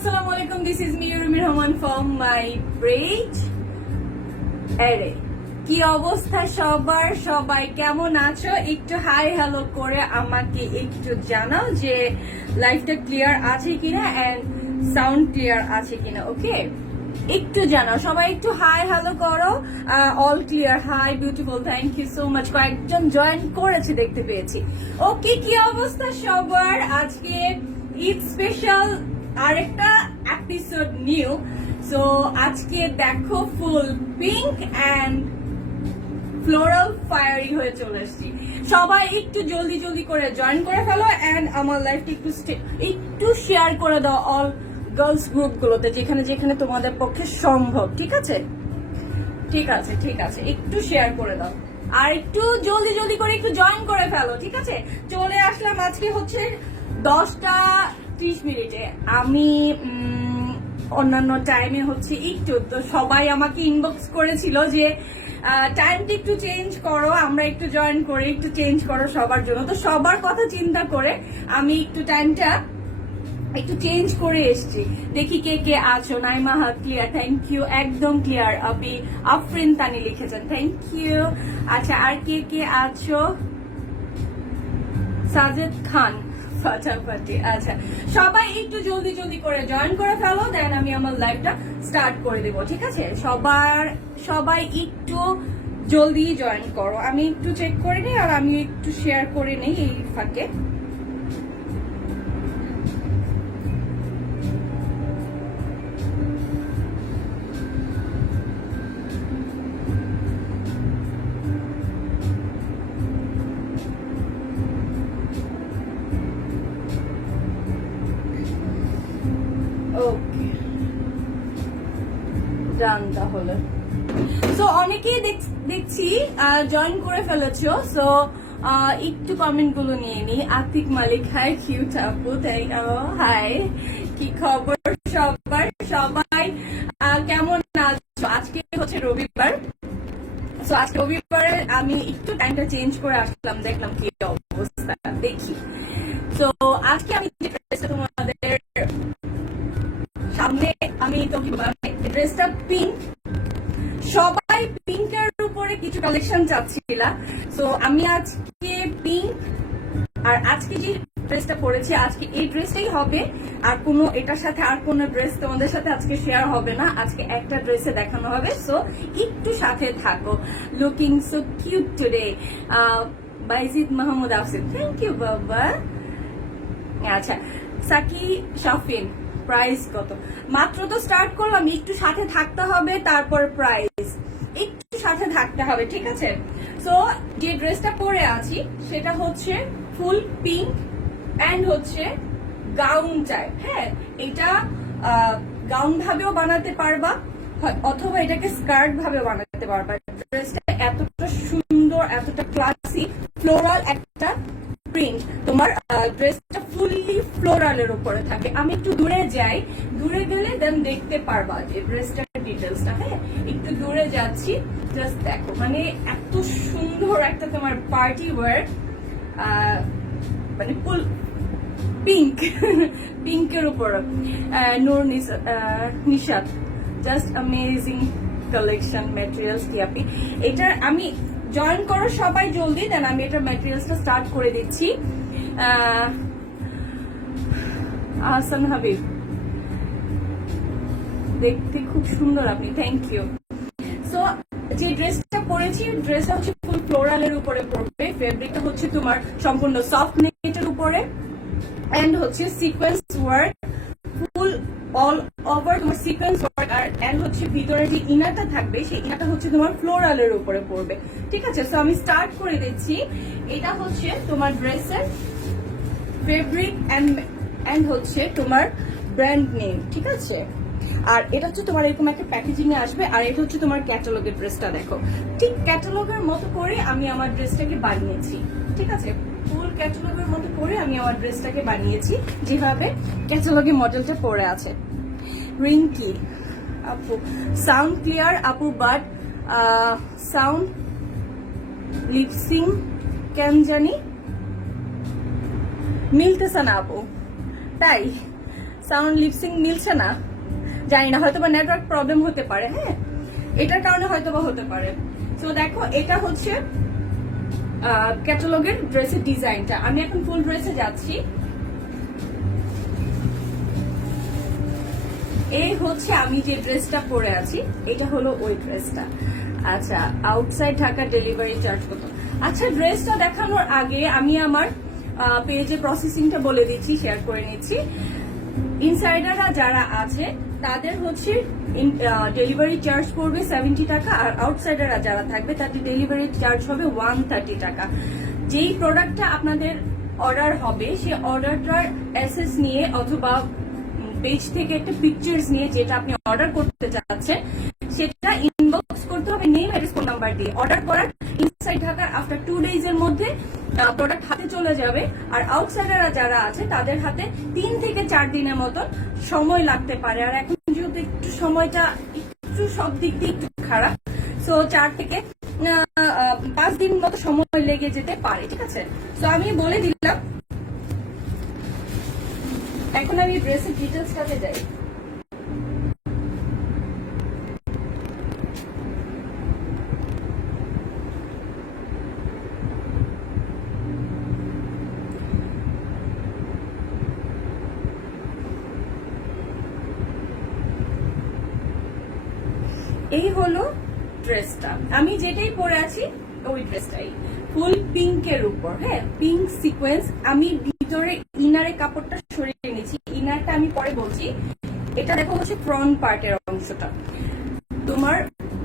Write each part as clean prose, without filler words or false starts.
Assalamualaikum. This is me, Rumi Rahman from my page. আরে কি অবস্থা সবার, সবাই কেমন আছো? একটু হাই হ্যালো করে আমাকে একটু জানাও যে লাইভটা ক্লিয়ার আছে কিনা এন্ড সাউন্ড ক্লিয়ার আছে কিনা। ওকে, একটু জানাও সবাই, একটু হাই হ্যালো করো। All clear, hi, beautiful, thank you so much. কয়েকজন জয়েন করেছে দেখতে পেয়েছি। ওকে, কি অবস্থা সবার? আজকে ঈদ স্পেশাল আরেকটা এপিসোড নিউ। সো আজকে দেখো full pink and floral fairy হয়ে চলে এসেছি। সবাই একটু জলদি জলদি করে জয়েন করে ফেলো এন্ড আমার লাইফটা একটু শেয়ার করে দাও অল গার্লস গ্রুপ গুলোতে, যেখানে যেখানে তোমাদের পক্ষে সম্ভব। ঠিক আছে, ঠিক আছে, ঠিক আছে, একটু শেয়ার করে দাও আর একটু জলদি জলদি করে একটু জয়েন করে ফেলো। ঠিক আছে, চলে আসলাম আজকে হচ্ছে 10:30। আমি অন্যান্য টাইমে হচ্ছে একটু, তো সবাই আমাকে ইনবক্স করেছিল যে টাইমটা একটু চেঞ্জ করো, আমরা একটু জয়েন করে একটু চেঞ্জ করো সবার জন্য। তো সবার কথা চিন্তা করে আমি একটু টাইমটা একটু চেঞ্জ করে এসছি। দেখি কে কে আছো। নাইমা হাত ক্লিয়ার, থ্যাংক ইউ, একদম ক্লিয়ার। আপনি আফরিন তানি লিখেছেন, থ্যাংক ইউ। আচ্ছা, আর কে কে আছো? সাজেদ খান ফাটাফাটি। আচ্ছা, সবাই একটু জলদি জলদি করে জয়েন করে ফেলো, দেন আমি আমার লাইভটা স্টার্ট করে দেবো। ঠিক আছে, সবাই একটু জলদি জয়েন করো। আমি একটু চেক করে নিই আর আমি একটু শেয়ার করে নিই এই ফাঁকে। ডান তাহলে। সো অনেকেই দেখছি জয়েন করে ফেলেছো। সো একটু কমেন্ট গুলো নিয়ে নি। আতিক মালিক, হাই কিউট আপু, হাই, কি খবর সবার? সবাই কেমন আছো? আজকে হচ্ছে রবিবার। সো আজকে রবিবারে আমি একটু টাইমটা চেঞ্জ করে আসলাম, দেখলাম কি অবস্থা দেখি। তো আজকে আমি তোমাদের সামনে আমি তো ড্রেসটা পিঙ্ক, সবাই পিঙ্কের উপরে কিছু কালেকশন চাচ্ছিল। সো আমি আজকে পিঙ্ক, আর আজকে যে ড্রেসটা পরেছি আজকে এই ড্রেসটাই হবে। আর কোনো এটার সাথে আর কোনো ড্রেস তোমাদের সাথে আজকে শেয়ার হবে না, আজকে একটা ড্রেসে দেখানো হবে। সো একটু সাথে থাকো। Looking so cute today, Bayezid Mahmud Afsif, thank you বাবা। আচ্ছা, সাকি শাফিন, প্রাইস কত? মাত্র তো স্টার্ট করলাম, একটু সাথে থাকতে হবে, তারপর প্রাইস একটু সাথে থাকতে হবে। ঠিক আছে, সো যে ড্রেসটা পরে আছি সেটা হচ্ছে ফুল পিঙ্ক এন্ড হচ্ছে গাউন টাইপ। হ্যাঁ, এটা গাউন ভাবেও বানাতে পারবা অথবা এটাকে স্কার্ট ভাবেও বানাতে পারবা। ড্রেসটা এতটা সুন্দর, এতটা ক্লাসি, ফ্লোরাল একটা প্রিন্ট। তোমার ড্রেসটা ফুললি ফ্লোরালের উপরে থাকে। আমি একটু দূরে যাই, দূরে গেলে দেন দেখতে পারবা যে ড্রেসটার ডিটেলসটা। হ্যাঁ, একটু দূরে যাচ্ছি, জাস্ট দেখো, মানে এত সুন্দর একটা তোমার পার্টি ওয়্যার, মানে ফুল পিঙ্ক, পিঙ্কের উপর। Noor Nishat, just amazing collection, materials কি আপনি এটার। আমি জয়েন করো সবাই জলদি, দেন আমি এটা ম্যাটেরিয়ালসটা স্টার্ট করে দিচ্ছি। আহসান হাবিব, দেখতে খুব সুন্দর আপনি, থ্যাংক ইউ। সো যে ড্রেসটা পরেছি, ড্রেসটা হচ্ছে ফুল ফ্লোরালের উপরে পড়বে। ফেব্রিকটা হচ্ছে তোমার সম্পূর্ণ সফট নেটের উপরে এন্ড হচ্ছে সিকোয়েন্স ওয়ার্ক, ফুল অল ওভার তোমার সিকোয়েন্স ওয়ার্ক। আর এন্ড হচ্ছে ভিতরে যে ইনারটা থাকবে সেই ইনারটা হচ্ছে তোমার ফ্লোরালের উপরে পড়বে। ঠিক আছে, সো আমি স্টার্ট করে দিচ্ছি। এটা হচ্ছে তোমার ড্রেসের ফেব্রিক এন্ড হচ্ছে তোমার ব্র্যান্ড নেম। ঠিক আছে, আর এটা হচ্ছে তোমার এরকম একটা প্যাকেজিং এ আসবে। আর এটা হচ্ছে তোমার ক্যাটালগের ড্রেসটা, দেখো ঠিক ক্যাটালগের মতো করে আমি আমার ড্রেসটাকে বানিয়েছি। ঠিক আছে, ফুল ক্যাটালগের মতো করে আমি আমার ড্রেসটাকে বানিয়েছি, যেভাবে ক্যাটালগে মডেলটা পরে আছে। রিঙ্কি আপু, সাউন্ড ক্লিয়ার আপু, বাট সাউন্ড লিপসিং কেন জানি মিলতেছে না আপু, তাই সাউন্ড লিপসিং মিলছে না, জানি না, হয়তো বা নেটওয়ার্ক প্রবলেম হতে পারে। হ্যাঁ, এটার কারণে হয়তো বা হতে পারে। তো দেখো, এটা হচ্ছে ক্যাটালগের ড্রেসের ডিজাইনটা। আমি এখন ফুল ড্রেসে যাচ্ছি। এই হচ্ছে আমি যে ড্রেসটা পরে আছি, এটা হলো ওই ড্রেসটা। আচ্ছা, আউটসাইড ঢাকা ডেলিভারি চার্জ কত? আচ্ছা, ড্রেসটা দেখানোর আগে আমি আমার পেজে প্রসেসিংটা বলে দিচ্ছি, শেয়ার করে নিচ্ছি। ইনসাইডাররা যারা আছে তাদের হচ্ছে ডেলিভারি চার্জ পড়বে 70 টাকা, আর আউটসাইডাররা যারা থাকবে তাদের ডেলিভারি চার্জ হবে 130 টাকা। যেই প্রোডাক্টটা আপনাদের অর্ডার হবে সেই অর্ডারটার অ্যাসেস নিয়ে অথবা পেজ থেকে একটা পিকচার্স নিয়ে যেটা আপনি অর্ডার করতে চাচ্ছেন সেটা ইনবক্স করতে হবে নেম অ্যাড্রেস ফোন নাম্বার দিয়ে। অর্ডার করার ইনসাইড ঢাকার আফটার 2 days এর মধ্যে প্রোডাক্ট হাতে চলে যাবে। আর আউটসাইডাররা যারা আছে তাদের হাতে 3 থেকে 4 দিনের মতো সময় লাগতে পারে। আর এখন যেহেতু একটু সময়টা একটু সব দিক দিয়ে একটু খারাপ, সো 4 থেকে 5 দিন মতো সময় লেগে যেতে পারে। ঠিক আছে, তো আমি বলে দিলাম। এখন আমি ড্রেসের ডিটেলসটাতে যাই। এই হলো ড্রেসটা, আমি যেটাই পরে আছি ওই ড্রেসটাই, ফুল পিঙ্কের উপর। হ্যাঁ, পিঙ্ক সিকোয়েন্স। আমি ভিতরে ইনারে কাপড়টা সরিয়ে নিয়েছি, ইনারটা আমি পরে বলছি। এটা দেখো হচ্ছে ফ্রন্ট পার্টের অংশটা। তোমার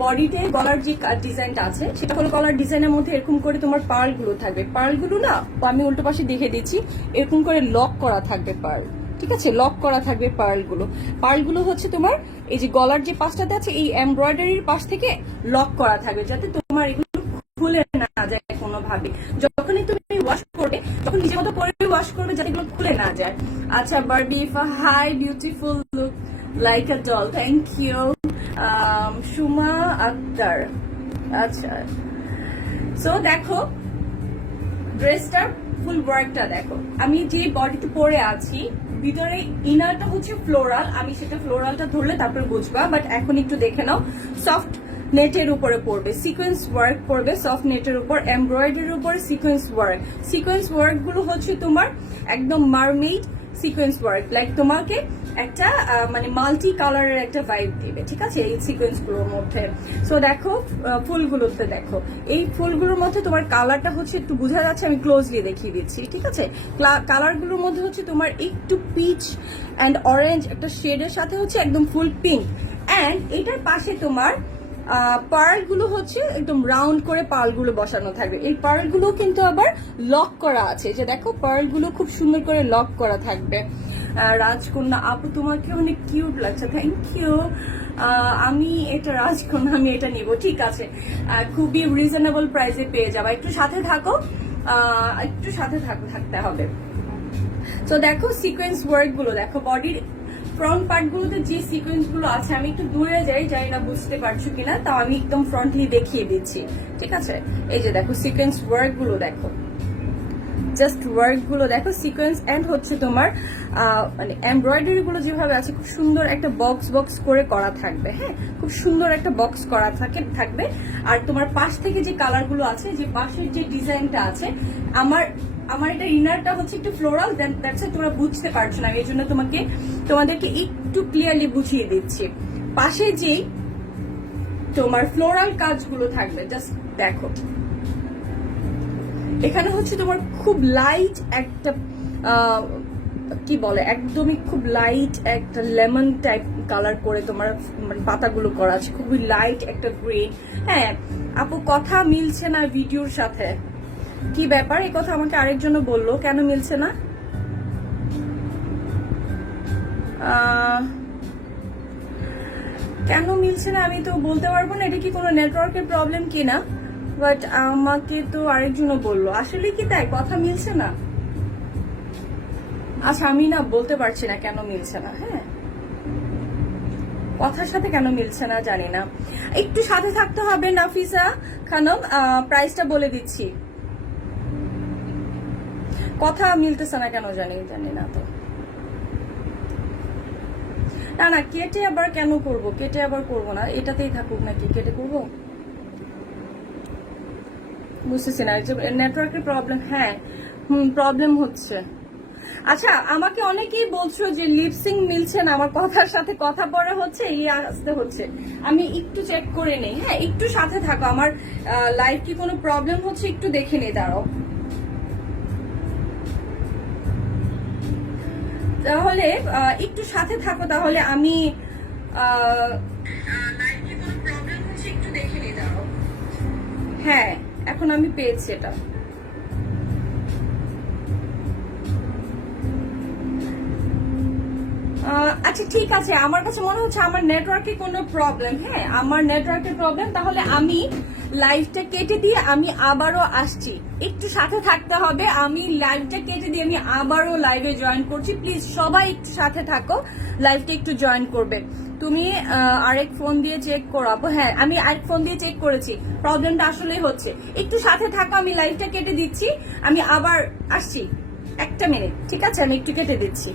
বডিতে গলার যে ডিজাইনটা আছে সেটা হলো গলার ডিজাইনের মধ্যে এরকম করে তোমার পার্ল গুলো থাকবে। পার্ল গুলো না, আমি উল্টো পাশে দেখে দিচ্ছি, এরকম করে লক করা থাকবে পার্ল। ঠিক আছে, লক করা থাকবে পার্লগুলো। পার্লগুলো হচ্ছে তোমার এই যে গলার যে পাশটাতে আছে এই এমব্রয়ডারির পাশ থেকে লক করা থাকবে, যাতে তোমার এগুলো খুলে না যায় কোনোভাবে। যখনই তুমি ওয়াশ করবে, যখন নিজের মতো করে ওয়াশ করবে, যাতে এগুলো খুলে না যায়। আচ্ছা, Barbie hi beautiful look like a doll, thank you. Suma Akter. আচ্ছা, সো দেখো ড্রেসটার ফুল ওয়ার্কটা দেখো। আমি যে বডিতে পরে আছি ভিতরে ইনারটা হচ্ছে ফ্লোরাল, আমি সেটা ফ্লোরালটা ধরলে তারপর বুঝবা, বাট এখন একটু দেখে নাও। সফট নেটের উপরে পড়বে, সিকোয়েন্স ওয়ার্ক পড়বে সফট নেটের উপর, এমব্রয়ডারির উপর সিকোয়েন্স ওয়ার্ক। সিকোয়েন্স ওয়ার্ক গুলো হচ্ছে তোমার একদম মারমেড সিকোয়েন্স ওয়ার্ক, লাইক তোমাকে একটা মানে মাল্টি কালারের একটা ভাইব দিবে। ঠিক আছে, এই সিকোয়েন্স গুলোর মধ্যে। সো দেখো ফুলগুলোতে দেখো, এই ফুলগুলোর মধ্যে তোমার কালারটা হচ্ছে একটু বোঝা যাচ্ছে, আমি ক্লোজলি দেখিয়ে দিচ্ছি। ঠিক আছে, কালারগুলোর মধ্যে হচ্ছে তোমার একটু পিচ অ্যান্ড অরেঞ্জ একটা শেডের সাথে হচ্ছে একদম ফুল পিঙ্ক। অ্যান্ড এটার পাশে তোমার পার্ল গুলো হচ্ছে একদম রাউন্ড করে পার্ল গুলো বসানো থাকবে। এই পার্ল গুলো কিন্তু আবার লক করা আছে, যে দেখো পার্ল গুলো খুব সুন্দর করে লক করা থাকবে। রাজকন্যা আপু, তোমাকে অনেক কিউট লাগছে, থ্যাংক ইউ। আমি এটা রাজকন্যা, আমি এটা নিব। ঠিক আছে, খুবই রিজনেবল প্রাইসে পেয়ে যাবা। একটু সাথে থাকো, একটু সাথে থাকতে হবে। তো দেখো সিকোয়েন্স ওয়ার্ক গুলো দেখো, বডির ফ্রন্ট পার্ট গুলোতে যে সিকোয়েন্স গুলো আছে, আমি একটু দূরে যাই, জানি না বুঝতে পারছো কিনা, তাও আমি একদম ফ্রন্টলি দেখিয়ে দিচ্ছি। ঠিক আছে, এই যে দেখো সিকোয়েন্স ওয়ার্ক গুলো দেখো, জাস্ট ওয়ার্ক গুলো দেখো, সিকোয়েন্স এন্ড হচ্ছে তোমার মানে এমব্রয়ডারি গুলো যেভাবে আছে খুব সুন্দর একটা বক্স বক্স করে করা থাকবে। হ্যাঁ, খুব সুন্দর একটা বক্স করা থাকবে। আর তোমার পাশ থেকে যে কালার গুলো আছে, যে পাশের যে ডিজাইনটা আছে, আমার এটা ইনারটা হচ্ছে একটু ফ্লোরাল, দেন দ্যাটস ইট। তোমরা বুঝতে পারছো না, এই জন্য তোমাদেরকে একটু ক্লিয়ারলি বুঝিয়ে দিচ্ছি। পাশে যে তোমার ফ্লোরাল কাজগুলো থাকবে, জাস্ট দেখো, এখানে হচ্ছে তোমার খুব লাইট একটা কি বলে, একদমই খুব লাইট একটা লেমন টাইপ কালার করে তোমার মানে পাতাগুলো করা আছে, খুবই লাইট একটা গ্রিন। হ্যাঁ আপু, কথা মিলছে না ভিডিওর সাথে, কি ব্যাপার? এই কথা আমাকে আরেকজন বললো, কেন মিলছে না? কেন মিলছে না আমি তো বলতে পারবো না, এটা কি কোনো নেটওয়ার্কের প্রবলেম কিনা, বাট আমাকে তো আরেকজনও বললো। আসলে কি তাই, কথা মিলছে না? আচ্ছা, আমি না বলতে পারছি না কেন মিলছে না। হ্যাঁ, কথার সাথে কেন মিলছে না জানি না, একটু সাথে থাকতে হবে। নাফিসা খানম, প্রাইসটা বলে দিচ্ছি। কথা মিলতেছে না কেন জানি না তো। না না, কেটে আবার কেন করব? কেটে আবার করব না, এটাতেই থাকুক নাকি কেটে করব? বুঝতেছি না, নেটওয়ার্কের প্রবলেম। হ্যাঁ, প্রবলেম হচ্ছে। আচ্ছা, আমাকে অনেকেই বলছো যে লিপসিং মিলছে না, আমার কথার সাথে কথা পড়া হচ্ছে, এই আসতে হচ্ছে। আমি একটু চেক করে নেই। হ্যাঁ, একটু সাথে থাকো। আমার লাইভ কি কোনো প্রবলেম হচ্ছে একটু দেখে নেই, দাঁড়াও। তাহলে একটু সাথে থাকো, তাহলে আমি লাইভ কি কোনো প্রবলেম হচ্ছে একটু দেখে নিই, দাঁড়াও। হ্যাঁ, এখন আমি পেয়েছি এটা। আচ্ছা ঠিক আছে, আমার কাছে মনে হচ্ছে আমার নেটওয়ার্কে কোনো প্রবলেম। হ্যাঁ, আমার নেটওয়ার্কের প্রবলেম। তাহলে আমি লাইভটা কেটে দিয়ে আমি আবারও আসছি, একটু সাথে থাকতে হবে। আমি লাইভটা কেটে দিয়ে আমি আবারও লাইভে জয়েন করছি। প্লিজ সবাই একটু সাথে থাকো, লাইভটা একটু জয়েন করবে। তুমি আরেক ফোন দিয়ে চেক করো আপু। হ্যাঁ, আমি আরেক ফোন দিয়ে চেক করেছি, প্রবলেমটা আসলেই হচ্ছে। একটু সাথে থাকো, আমি লাইভটা কেটে দিচ্ছি, আমি আবার আসছি। একটা মিনিট, ঠিক আছে? আমি একটু কেটে দিচ্ছি।